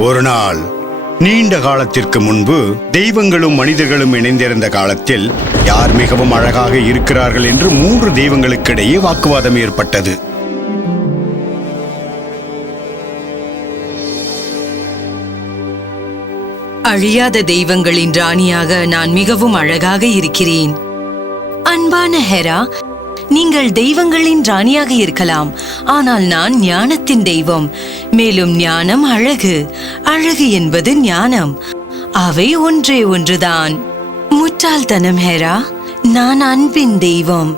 ஒரு நாள் நீண்ட காலத்திற்கு முன்பு தெய்வங்களும் மனிதர்களும் இணைந்திருந்த காலத்தில் யார் மிகவும் அழகாக இருக்கிறார்கள் என்று மூன்று தெய்வங்களுக்கிடையே வாக்குவாதம் ஏற்பட்டது. அழியாத தெய்வங்களின் ராணியாக நான் மிகவும் அழகாக இருக்கிறேன். அன்பான ஹெரா நீங்கள் தெய்வங்களின் ராணியாக இருக்கலாம். ஆனால் நான் ஞானத்தின் தெய்வம். மேலும் ஞானம் அழகு. அழகு என்பது ஞானம். அவை ஒன்றே ஒன்றுதான். முட்டாள்தனம் ஹெரா நான் அன்பின் தெய்வம்.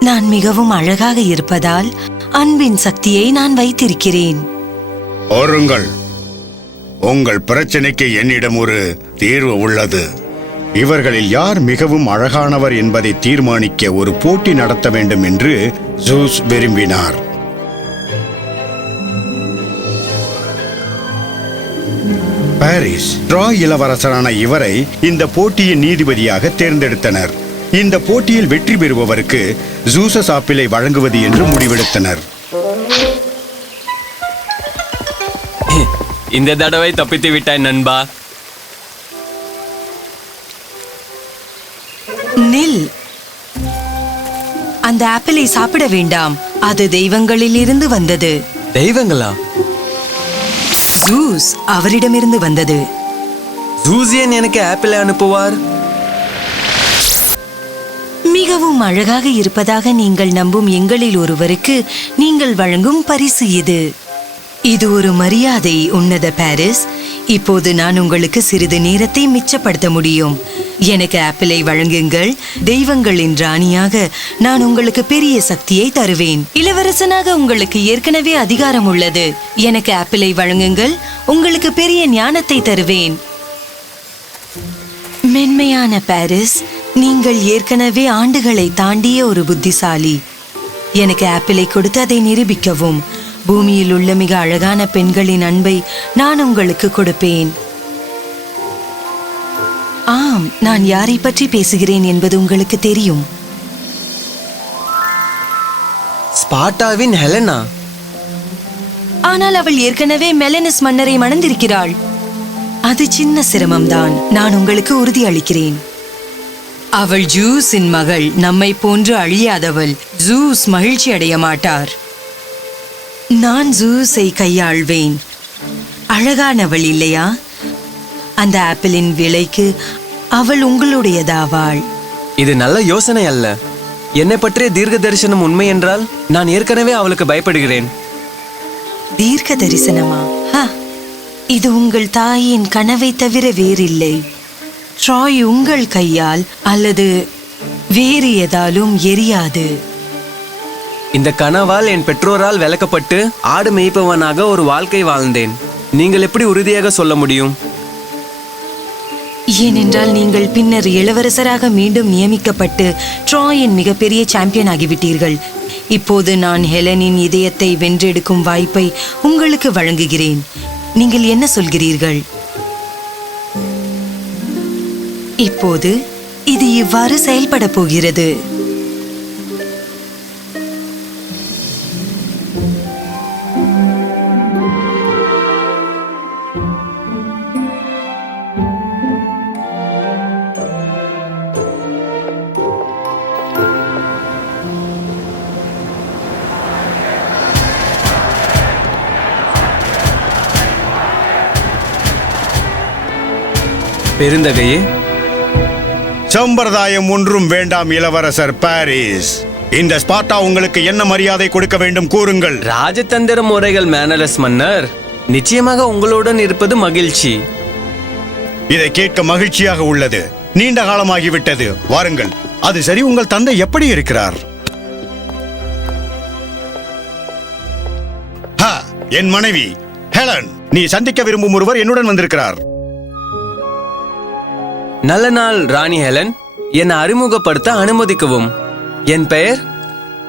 நான் மிகவும் அழகாக இருப்பதால் அன்பின் சக்தியை நான் வைத்திருக்கிறேன். ஓருங்கள். உங்கள் பிரச்சனைக்கு என்னிடம் ஒரு தீர்வு உள்ளது. இவர்களில் யார் மிகவும் அழகானவர் என்பதை தீர்மானிக்க ஒரு போட்டி நடத்த வேண்டும் என்று ஜூஸ் விரும்பினார். பாரிஸ். ட்ராய் இளவரசரான இவரை இந்த போட்டியின் நீதிபதியாக தேர்ந்தெடுத்தனர். இந்த போட்டியில் வெற்றி பெறுபவருக்கு ஜூசஸ் ஆப்பிளை வழங்குவது என்று முடிவெடுத்தனர். இந்த தடவை தப்பித்து விட்டாய் நண்பா. நில். அந்த ஆப்பிளை சாப்பிட வேண்டாம். அது தெய்வங்களில் இருந்து வந்தது. தெய்வங்களா? ஜூஸ் அவரிடமிருந்து வந்தது. ஜூசியன் எனக்கு ஆப்பிளை அனுப்புவார்? மிகவும் அழகாக இருப்பதாக நீங்கள் நம்பும் எங்களில் ஒருவருக்கு நீங்கள் வழங்கும் பரிசு இது. இது ஒரு மரியாதை உன்னத பாரிஸ். இப்போது நான் உங்களுக்கு சிறிது நேரத்தை மிச்சப்படுத்த முடியும். எனக்கு ஆப்பிளை வழங்குங்கள். தெய்வங்களின் ராணியாக நான் உங்களுக்கு பெரிய சக்தியை தருவேன். இளவரசனாக உங்களுக்கு ஏற்கனவே அதிகாரம் உள்ளது. எனக்கு ஆப்பிளை வழங்குங்கள். உங்களுக்கு பெரிய ஞானத்தை தருவேன். மென்மையான பாரிஸ் நீங்கள் ஏற்கனவே ஆண்டுகளை தாண்டிய ஒரு புத்திசாலி. எனக்கு ஆப்பிளை கொடுத்து அதை நிரூபிக்கவும். பூமியில் உள்ள மிக அழகான பெண்களின் அன்பை நான் உங்களுக்கு கொடுப்பேன். ஆம் நான் யாரை பற்றி பேசுகிறேன் என்பது உங்களுக்கு தெரியும். ஸ்பாட்டாவின் ஹெலனா. ஆனால் அவள் ஏற்கனவே மெலனஸ் மன்னரை மணந்திருக்கிறாள். அது சின்ன சிரமம்தான். நான் உங்களுக்கு உறுதி அளிக்கிறேன். அவள் ஜூஸின் மகள் நம்மை போன்று அழியாதவள் ஜூஸ் மகிழ்ச்சி அடைய மாட்டார். நான் ஜூஸை கையாள்வேன். அழகானவள் இல்லையா? அந்த ஆப்பிளின் விலைக்கு அவள் உங்களுடையதாவாள். இது நல்ல யோசனை அல்ல. என்னை பற்றிய தீர்க்க தரிசனம் உண்மை என்றால் நான் ஏற்கனவே அவளுக்கு பயப்படுகிறேன். தீர்க்க தரிசனமா இது உங்கள் தாயின் கனவை தவிர வேறில்லை. ட்ராய் உங்கள் கையால் அல்லது வேறு எதாலும் எரியாது. இந்த கனவால் என் பெற்றோரால் விளக்கப்பட்டு ஆடு மேய்ப்பவனாக ஒரு வாழ்க்கை வாழ்ந்தேன். நீங்கள் எப்படி உறுதியாக சொல்ல முடியும்? ஏனென்றால் நீங்கள் பின்னர் இளவரசராக மீண்டும் நியமிக்கப்பட்டு ட்ராயின் மிகப்பெரிய சாம்பியன் ஆகிவிட்டீர்கள். இப்போது நான் ஹெலனின் இதயத்தை வென்றெடுக்கும் வாய்ப்பை உங்களுக்கு வழங்குகிறேன். நீங்கள் என்ன சொல்கிறீர்கள்? இப்போது இது இவ்வாறு செயல்பட போகிறது. பெருந்தகையே. சம்பிரதாயம் ஒன்றும் வேண்டாம் இளவரசர் பாரிஸ். இந்த ஸ்பாட்டா உங்களுக்கு என்ன மரியாதை கொடுக்க வேண்டும் கூறுங்கள். ராஜதந்திர முறைகள் மேனலஸ் மன்னர். நிச்சயமாக உங்களுடன் இருப்பது மகிழ்ச்சி. இதை கேட்க மகிழ்ச்சியாக உள்ளது. நீண்ட காலமாகிவிட்டது. வாருங்கள். அது சரி உங்கள் தந்தை எப்படி இருக்கிறார்? என் மனைவி ஹெலன். நீ சந்திக்க விரும்பும் ஒருவர் என்னுடன் வந்திருக்கிறார். நல்ல நாள் ராணி ஹெலன். என்னை அறிமுகப்படுத்த அனுமதிக்கவும். என் பெயர்?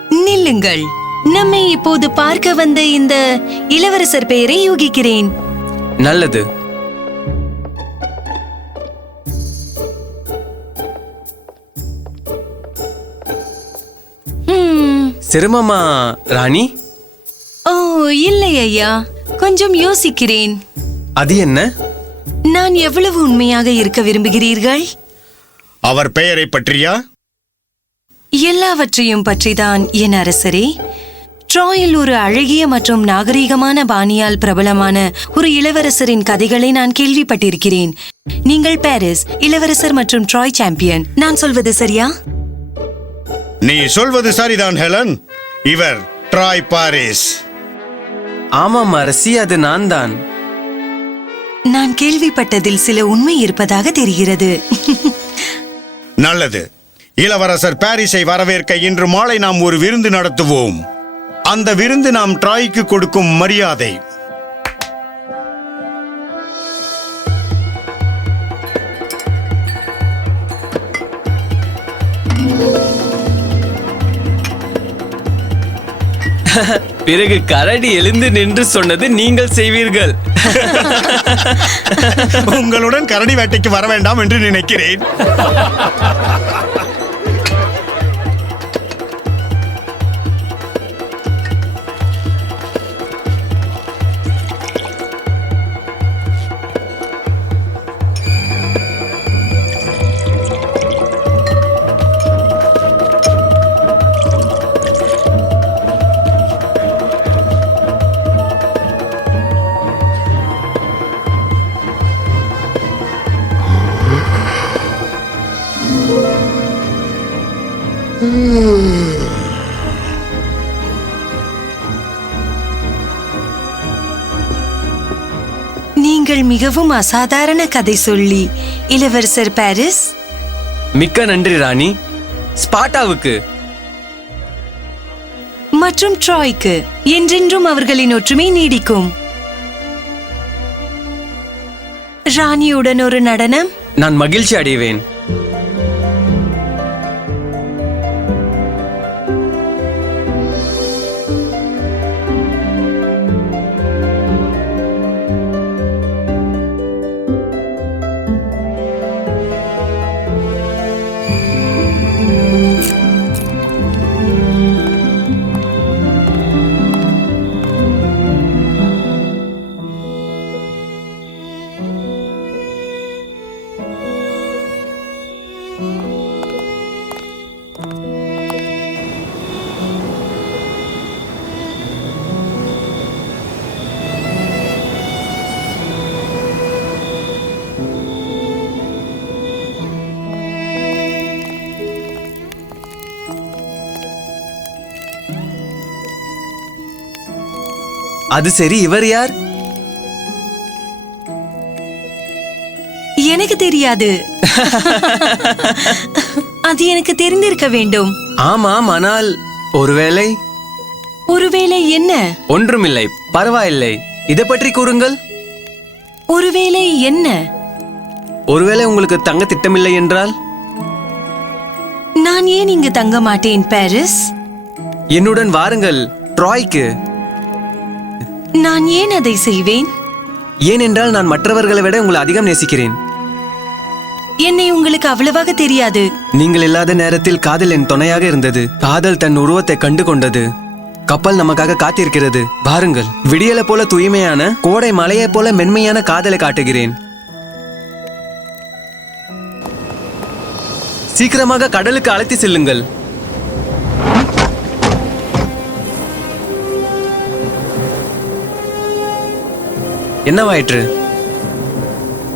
நில்லுங்கள். நம்மை இப்போது பார்க்க வந்த இந்த இளவரசர் பெயரை யூகிக்கிறேன். நல்லது. ஹம், சிரமமா ராணி? ஓ இல்லை ஐயா. கொஞ்சம் யோசிக்கிறேன். அது என்ன? நான் எவ்வளவு உண்மையாக இருக்க விரும்புகிறீர்கள்? அவர் பெயரை பற்றியா? எல்லாவற்றையும் பற்றிதான் என் அரசரே. ட்ராயில் ஒரு அழகிய மற்றும் நாகரீகமான பாணியால் பிரபலமான ஒரு இளவரசரின் கதைகளை நான் கேள்விப்பட்டிருக்கிறேன். நீங்கள் பாரிஸ் இளவரசர் மற்றும் ட்ராய் சாம்பியன். நான் சொல்வது சரியா? நீ சொல்வது சரிதான் ஹெலன். இவர் ட்ராய் பாரிஸ். ஆமாம் அரசி அது நான் தான் நான் கேள்விப்பட்டதில் சில உண்மை இருப்பதாக தெரிகிறது. நல்லது. இளவரசர் பாரிஸை வரவேற்க இன்று மாலை நாம் ஒரு விருந்து நடத்துவோம். அந்த விருந்து நாம் ட்ராய்க்கு கொடுக்கும் மரியாதை. பிறகு கரடி எழுந்து நின்று சொன்னது நீங்கள் செய்வீர்கள். உங்களுடன் கரடி வேட்டைக்கு வர வேண்டாம் என்று நினைக்கிறேன். மிகவும் அசாதாரண கதை சொல்லி. இளவரசர் பாரிஸ். மிக்க நன்றி ராணி. ஸ்பாட்டாவுக்கு. மற்றும் ட்ராய்க்கு. என்றென்றும் அவர்களின் ஒற்றுமை நீடிக்கும். ராணியுடன் ஒரு நடனம். நான் மகிழ்ச்சி அடைவேன். அது சரி இவர் யார்? எனக்கு தெரியாது. அது எனக்கு தெரிந்திருக்க வேண்டும். ஆமாம் ஆனால் ஒருவேளை? ஒருவேளை என்ன? ஒன்றுமில்லை பரவாயில்லை. இதை பற்றி கூறுங்கள். ஒருவேளை என்ன? ஒருவேளை உங்களுக்கு தங்க திட்டமில்லை என்றால்? நான் ஏன் இங்கு தங்க மாட்டேன் பாரிஸ்? என்னுடன் வாருங்கள் ட்ராய்க்கு. நான் ஏன் அதை செய்வேன்? ஏனென்றால் நான் மற்றவர்களை விட உங்களை அதிகம் நேசிக்கிறேன். என்னை உங்களுக்கு அவ்வளவாக தெரியாது. நீங்கள் இல்லாத நேரத்தில் காதல் என் துணையாக இருந்தது. காதல் தன் உருவத்தை கண்டு கொண்டது. கப்பல் நமக்காக காத்திருக்கிறது. வாருங்கள். விடியலை போல தூய்மையான கோடை மலையைப் போல மென்மையான காதலை காட்டுகிறேன். சீக்கிரமாக கடலுக்கு அழைத்து செல்லுங்கள். என்னவாயிற்று?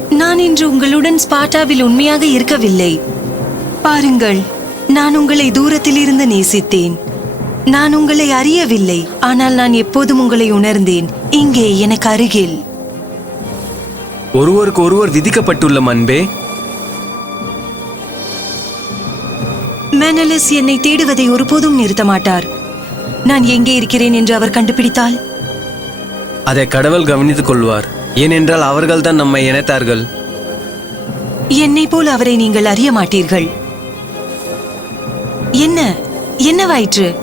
நான் இன்று உங்களுடன் ஸ்பாட்டாவில் உண்மையாக இருக்கவில்லை. பாருங்கள் நான் உங்களை தூரத்திலிருந்து நேசித்தேன். நான் உங்களை அறியவில்லை ஆனால் நான் எப்போதும் உங்களை உணர்ந்தேன். இங்கே எனக்கு அருகில். ஒருவருக்கு ஒருவர் விதிக்கப்பட்டுள்ள அன்பே மேனலிஸ் என்னை தேடுவதை ஒருபோதும் நிறுத்த மாட்டார் நான் எங்கே இருக்கிறேன் என்று அவர் கண்டுபிடித்தால்? அதை கடவுள் கவனித்துக் கொள்வார். ஏனென்றால் அவர்கள்தான் நம்மை இணைத்தார்கள். என்னை போல் அவரை நீங்கள் அறிய மாட்டீர்கள். என்ன என்னவாயிற்று?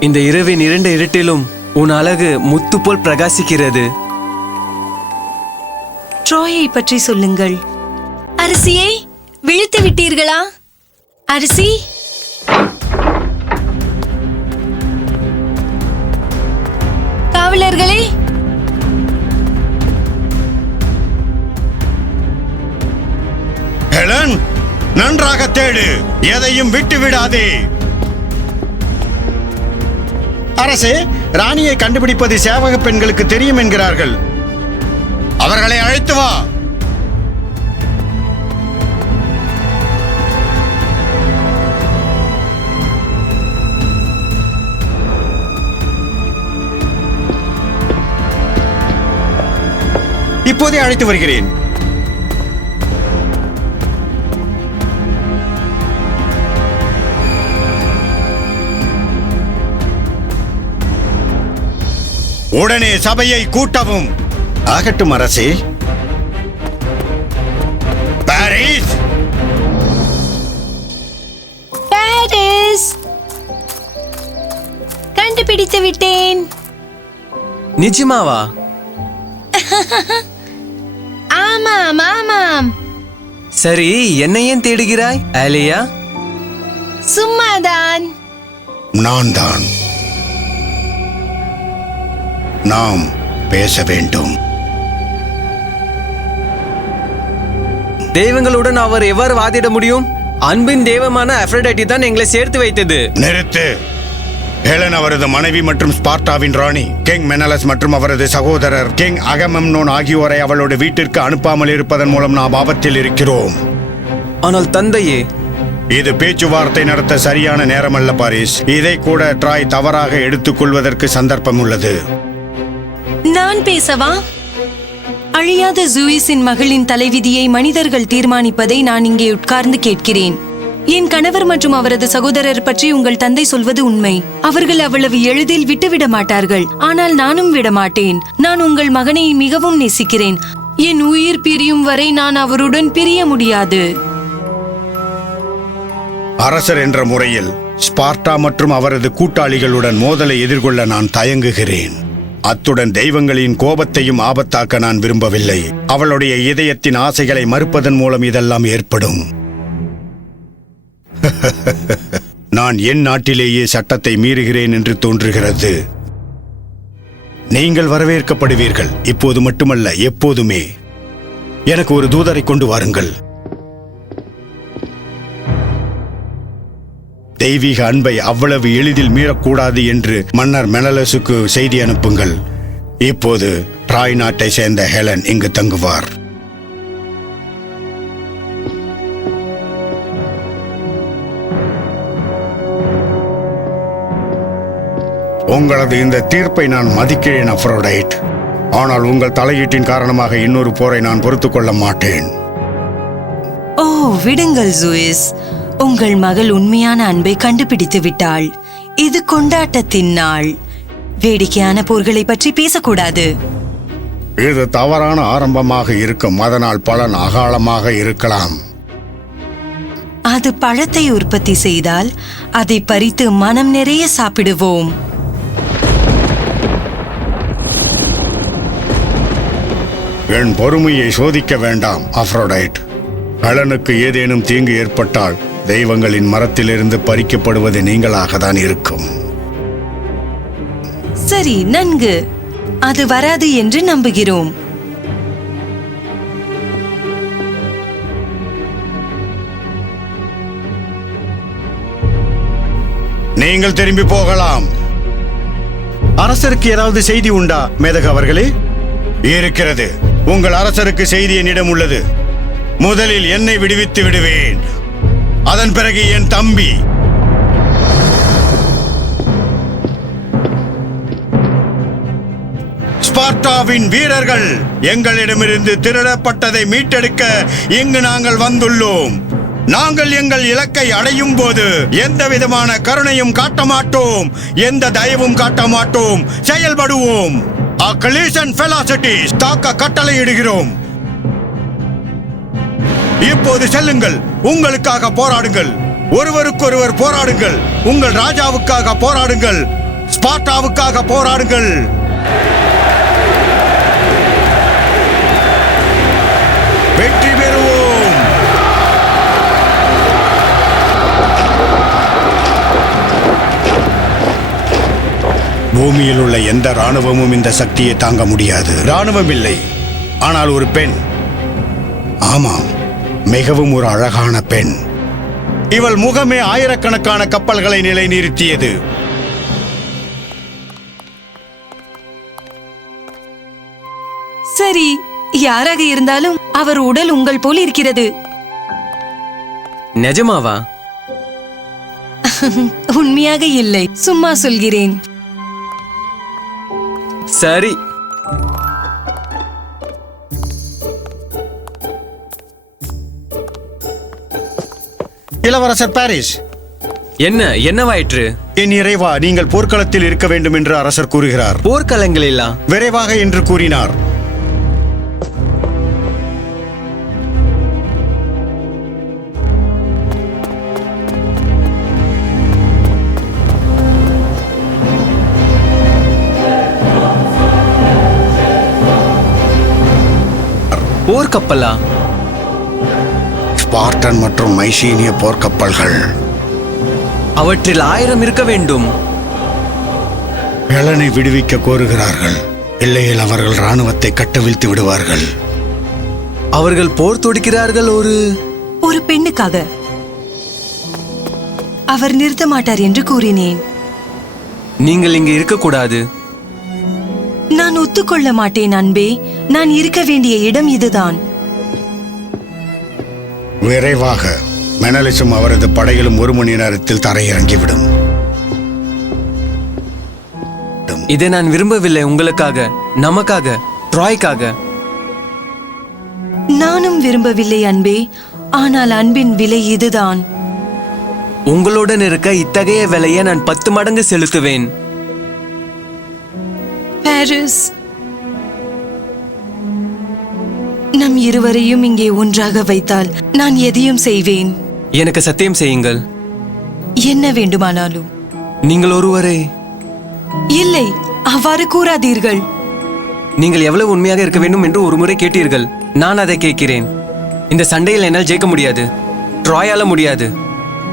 இந்த இரவின் இரண்டு இருட்டிலும் உன் அழகு முத்து போல் பிரகாசிக்கிறது. ட்ராயை பற்றி சொல்லுங்கள். அரிசியை விழித்து விட்டீர்களா? அரிசி? காவலர்களே ஹெலன் நன்றாக தேடு. எதையும் விட்டு விடாதே. அரசே ராணியை கண்டுபிடிப்பது சேவக பெண்களுக்கு தெரியும் என்கிறார்கள். அவர்களை அழைத்து வா. இப்போதே அழைத்து வருகிறேன். உடனே சபையை கூட்டவும். ஆகட்டும் அரசே. பாரிஸ்! பாரிஸ்! கண்டுபிடித்து விட்டேன். நிஜமாவா? ஆமாம் ஆமாம் சரி என்ன ஏன் தேடுகிறாய் ஆலியா? சும்மாதான். நான் தான் நாம் பேச வேண்டும். தெய்வங்களுடன் அவர் எவ்வாறு வாதிட முடியும்? அன்பின் தெய்வமான அஃப்ரடைட்டி தான் எங்களை சேர்த்து வைத்தது. நிறுத்து. ஹெலன் அவரது மனைவி மற்றும் ஸ்பார்ட்டாவின் ராணி கிங் மெனலஸ் மற்றும் அவரது சகோதரர் கிங் அகமெம்னோன் ஆகியோரை அவளோட வீட்டிற்கு அனுப்பாமல் இருப்பதன் மூலம் நாம் ஆபத்தில் இருக்கிறோம். ஆனால் தந்தையே இது பேச்சுவார்த்தை நடத்த சரியான நேரமல்ல பாரிஸ். இதை கூட ட்ராய் தவறாக எடுத்துக்கொள்வதற்கு சந்தர்ப்பம் உள்ளது. நான் பேசவா? அழியாத ஜூயிஸின் மகளின் தலைவிதியை மனிதர்கள் தீர்மானிப்பதை நான் இங்கே உட்கார்ந்து கேட்கிறேன். என் கணவர் மற்றும் அவரது சகோதரர் பற்றி உங்கள் தந்தை சொல்வது உண்மை. அவர்கள் அவ்வளவு எளிதில் விட்டுவிட மாட்டார்கள். ஆனால் நானும் விட மாட்டேன். நான் உங்கள் மகனை மிகவும் நேசிக்கிறேன். என் உயிர் பிரியும் வரை நான் அவருடன் பிரிய முடியாது. அரசர் என்ற முறையில் ஸ்பார்ட்டா மற்றும் அவரது கூட்டாளிகளுடன் மோதலை எதிர்கொள்ள நான் தயங்குகிறேன். அத்துடன் தெய்வங்களின் கோபத்தையும் ஆபத்தாக்க நான் விரும்பவில்லை. அவளுடைய இதயத்தின் ஆசைகளை மறுப்பதன் மூலம் இதெல்லாம் ஏற்படும். நான் என் நாட்டிலேயே சட்டத்தை மீறுகிறேன் என்று தோன்றுகிறது. நீங்கள் வரவேற்கப்படுவீர்கள். இப்போது மட்டுமல்ல எப்போதுமே. எனக்கு ஒரு தூதரை கொண்டு வாருங்கள். தெய்வீக அன்பை அவ்வளவு எளிதில் மீறக்கூடாது என்று மன்னர் மெனலஸுக்கு செய்தி அனுப்புங்கள். இப்போது ட்ராய் நாட்டை சேர்ந்த ஹெலன் இங்கு தங்குவார். உங்களது இந்த தீர்ப்பை நான் மதிக்கிறேன் அஃப்ரோடைட். ஆனால் உங்கள் தலையீட்டின் காரணமாக இன்னொரு போரை நான் பொறுத்துக் கொள்ள மாட்டேன். ஓ விடுங்கள் ஜூயிஸ். உங்கள் மகள் உண்மையான அன்பை கண்டுபிடித்து விட்டாள். இது கொண்டாட்டத்தின் நாள். வேடிக்கையான போர்களை பற்றி பேசக்கூடாது. இது தவறான ஆரம்பமாக இருக்கும். அதனால் பலன் அகாலமாக இருக்கலாம். அது பழத்தை உற்பத்தி செய்தால் அதை பறித்து மனம் நிறைய சாப்பிடுவோம். என் பொறுமையை சோதிக்க வேண்டாம் அஃப்ரோடைட் ஹெலனுக்கு ஏதேனும் தீங்கு ஏற்பட்டால் தெய்வங்களின் மரத்திலிருந்து பறிக்கப்படுவது நீங்களாக தான் இருக்கும். சரி நன்கு. அது வராது என்று நம்புகிறோம். நீங்கள் திரும்பி போகலாம். அரசருக்கு ஏதாவது செய்தி உண்டா மேதக அவர்களே? இருக்கிறது. உங்கள் அரசருக்கு செய்தி என்னிடம் உள்ளது. முதலில் என்னை விடுவித்து விடுவேன். அதன் பிறகு என் தம்பி. ஸ்பார்டாவின் வீரர்கள் எங்களிடமிருந்து திருடப்பட்டதை மீட்டெடுக்க இங்கு நாங்கள் வந்துள்ளோம். நாங்கள் எங்கள் இலக்கை அடையும் போது எந்த விதமான கருணையும் காட்ட மாட்டோம் எந்த தயவும் காட்ட மாட்டோம் செயல்படுவோம். அக்கலீசன் ஃபெலாசிட்டிஸ் தாக்க கட்டளையிடுகிறோம். இப்போது செல்லுங்கள். உங்களுக்காக போராடுங்கள். ஒருவருக்கொருவர் போராடுங்கள். உங்கள் ராஜாவுக்காக போராடுங்கள். ஸ்பார்ட்டாவுக்காக போராடுங்கள். பூமியில் உள்ள எந்த ராணுவமும் இந்த சக்தியை தாங்க முடியாது. ராணுவம் இல்லை ஆனால் ஒரு பெண். ஆமாம் மிகவும் ஒரு அழகான பெண். இவள் முகமே ஆயிரக்கணக்கான கப்பல்களை நிலைநிறுத்தியது. சரி யாராக இருந்தாலும் அவர் உடல் உங்கள் போல் இருக்கிறது. நிஜமாவா? உண்மையாக இல்லை. சும்மா சொல்கிறேன். சரி. இளவரசர் பாரிஸ். என்ன என்னவாயிற்று? என் இறைவா நீங்கள் போர்க்களத்தில் இருக்க வேண்டும் என்று அரசர் கூறுகிறார். போர்க்களங்களிலா? விரைவாக என்று கூறினார். போர்க்கப்பலா? ஸ்பார்டன் மற்றும் மைசீனிய போர்க்கப்பல்கள். அவற்றில் ஆயிரம் இருக்க வேண்டும். ஹெலனை விடுவிக்க கோருகிறார்கள். இல்லையில் அவர்கள் ராணுவத்தை கட்டவிழ்த்து விடுவார்கள். அவர்கள் போர் தொடுக்கிறார்கள் ஒரு? ஒரு பெண்ணுக்காக. அவர் நிறுத்த மாட்டார் என்று கூறினேன். நீங்கள் இங்கு இருக்கக்கூடாது. நான் ஒத்துக்கொள்ள மாட்டேன் அன்பே. நான் இருக்க வேண்டிய இடம் இதுதான். விரைவாக மெனலிசும் அவரது படையிலும் ஒரு மணி நேரத்தில் தரையிறங்கிவிடும். இதை நான் விரும்பவில்லை உங்களுக்காக நமக்காக ட்ராய்க்காக. நானும் விரும்பவில்லை அன்பே ஆனால் அன்பின் விலை இதுதான். உங்களுடன் இருக்க இத்தகைய விலையை நான் பத்து மடங்கு செலுத்துவேன். பாரிஸ் நம் இருவரையும் இங்கே ஒன்றாக வைத்தால் நான் எதையும் செய்வேன்? எனக்கு சத்தியம் செய்யுங்கள். என்ன வேண்டுமானாலும். நீங்கள் ஒருவரை. இல்லை அவ்வாறு கூறாதீர்கள். நீங்கள் எவ்வளவு உண்மையாக இருக்க வேண்டும் என்று ஒரு முறை கேட்டீர்கள். நான் அதை கேட்கிறேன். இந்த சண்டையில் என்னால் ஜெயிக்க முடியாது. ட்ராயால முடியாது.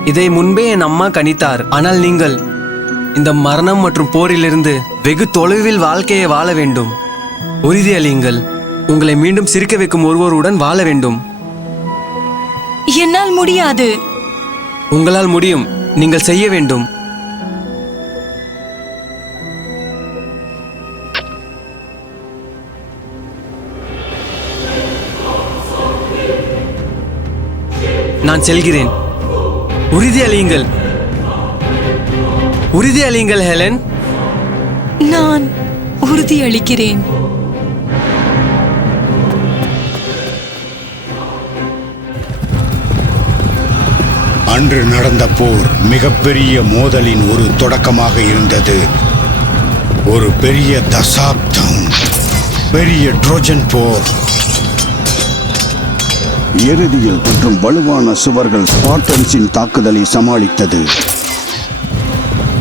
இதை முன்பே என் அம்மா கணித்தார். ஆனால் நீங்கள் இந்த மரணம் மற்றும் போரிலிருந்து வெகு தொலைவில் வாழ்க்கையை வாழ வேண்டும். உறுதி அளியுங்கள் உங்களை மீண்டும் சிரிக்க வைக்கும் ஒருவருடன் வாழ வேண்டும். என்னால் முடியாது. உங்களால் முடியும். நீங்கள் செய்ய வேண்டும். நான் செல்கிறேன். உறுதி அளியுங்கள். உறுதி அளியுங்கள் ஹெலன். நான் உறுதியளிக்கிறேன் அன்று நடந்த போர் மிகப்பெரிய மோதலின் ஒரு தொடக்கமாக இருந்தது. ஒரு பெரிய தசாப்தம் பெரிய ட்ரோஜன் போர். இறுதியில் மற்றும் வலுவான சுவர்கள் ஸ்பார்டன்ஸின் தாக்குதலை சமாளித்தது.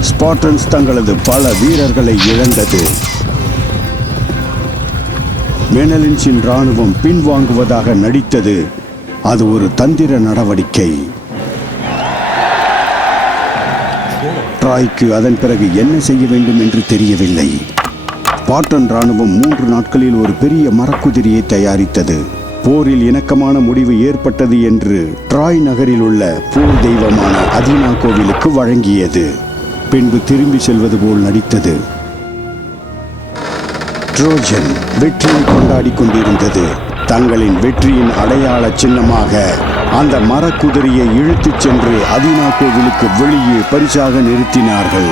ஸ்பார்டன்ஸ் தங்களது பல வீரர்களை இழந்தது. மெனலின்ஸின் ராணுவம் பின்வாங்குவதாக நடித்தது. அது ஒரு தந்திர நடவடிக்கை. ராய்க்கு அதன் பிறகு என்ன செய்ய வேண்டும் என்று தெரியவில்லை. பாட்டன் ராணுவம் மூன்று நாட்களில் ஒரு பெரிய மரக்குதிரியை தயாரித்தது. போரில் இணக்கமான முடிவு ஏற்பட்டது என்று ட்ராய் நகரில் உள்ள போர் தெய்வமான அதீனா கோவிலுக்கு வழங்கியது. பின்பு திரும்பி செல்வது போல் நடித்தது. ட்ரோஜன் வெற்றியை கொண்டாடி கொண்டிருந்தது. தங்களின் வெற்றியின் அடையாள சின்னமாக அந்த மரக்குதிரையை இழுத்துச் சென்று அதீனா கோவிலுக்கு வெளியே பரிசாக நிறுத்தினார்கள்.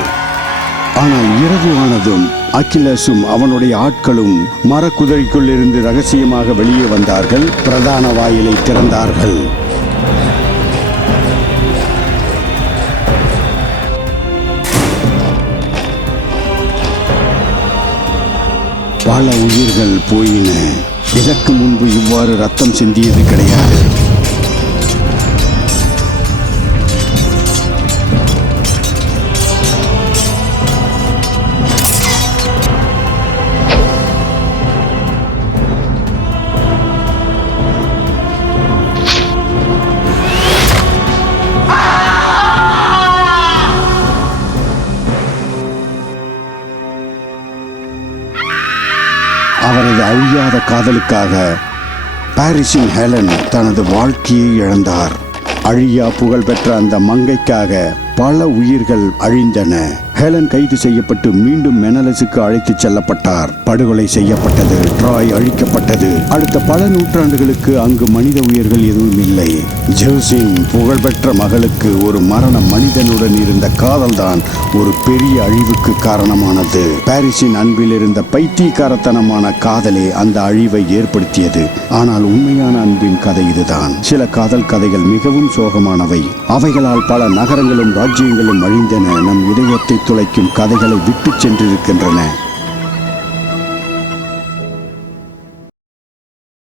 ஆனால் இரவு ஆனதும் அகிலஸும் அவனுடைய ஆட்களும் மரக்குதிரைக்குள் இருந்து ரகசியமாக வெளியே வந்தார்கள். பிரதான வாயிலை திறந்தார்கள். பல உயிர்கள் போயின. இதற்கு முன்பு இவ்வாறு ரத்தம் சிந்தியது கிடையாது. காதலுக்காக பாரிஸின் ஹெலன் தனது வாழ்க்கையை இழந்தார். அழியா புகழ்பெற்ற அந்த மங்கைக்காக பல உயிர்கள் அழிந்தன. ஹெலன் கைது செய்யப்பட்டு மீண்டும் மெனலஸுக்கு அழைத்துச் செல்லப்பட்டார். படுகொலை செய்யப்பட்டது. ட்ராய் அழிக்கப்பட்டது. அடுத்த பல நூற்றாண்டுகளுக்கு அங்கு மனித உயிர்கள் எதுவும் இல்லை. ஜெவ்சின் புகழ்பெற்ற மகளுக்கு ஒரு மரண மனிதனுடன் இருந்த காதல்தான் ஒரு பெரிய அழிவுக்கு காரணமானது. பாரிஸின் அன்பில் இருந்த பைத்தியக்காரத்தனமான காதலே அந்த அழிவை ஏற்படுத்தியது. ஆனால் உண்மையான அன்பின் கதை இதுதான். சில காதல் கதைகள் மிகவும் சோகமானவை. அவைகளால் பல நகரங்களும் ராஜ்யங்களும் அழிந்தன. நம் இதயத்தை துளைக்கும் கதைகளை விட்டுச் சென்றிருக்கின்றன.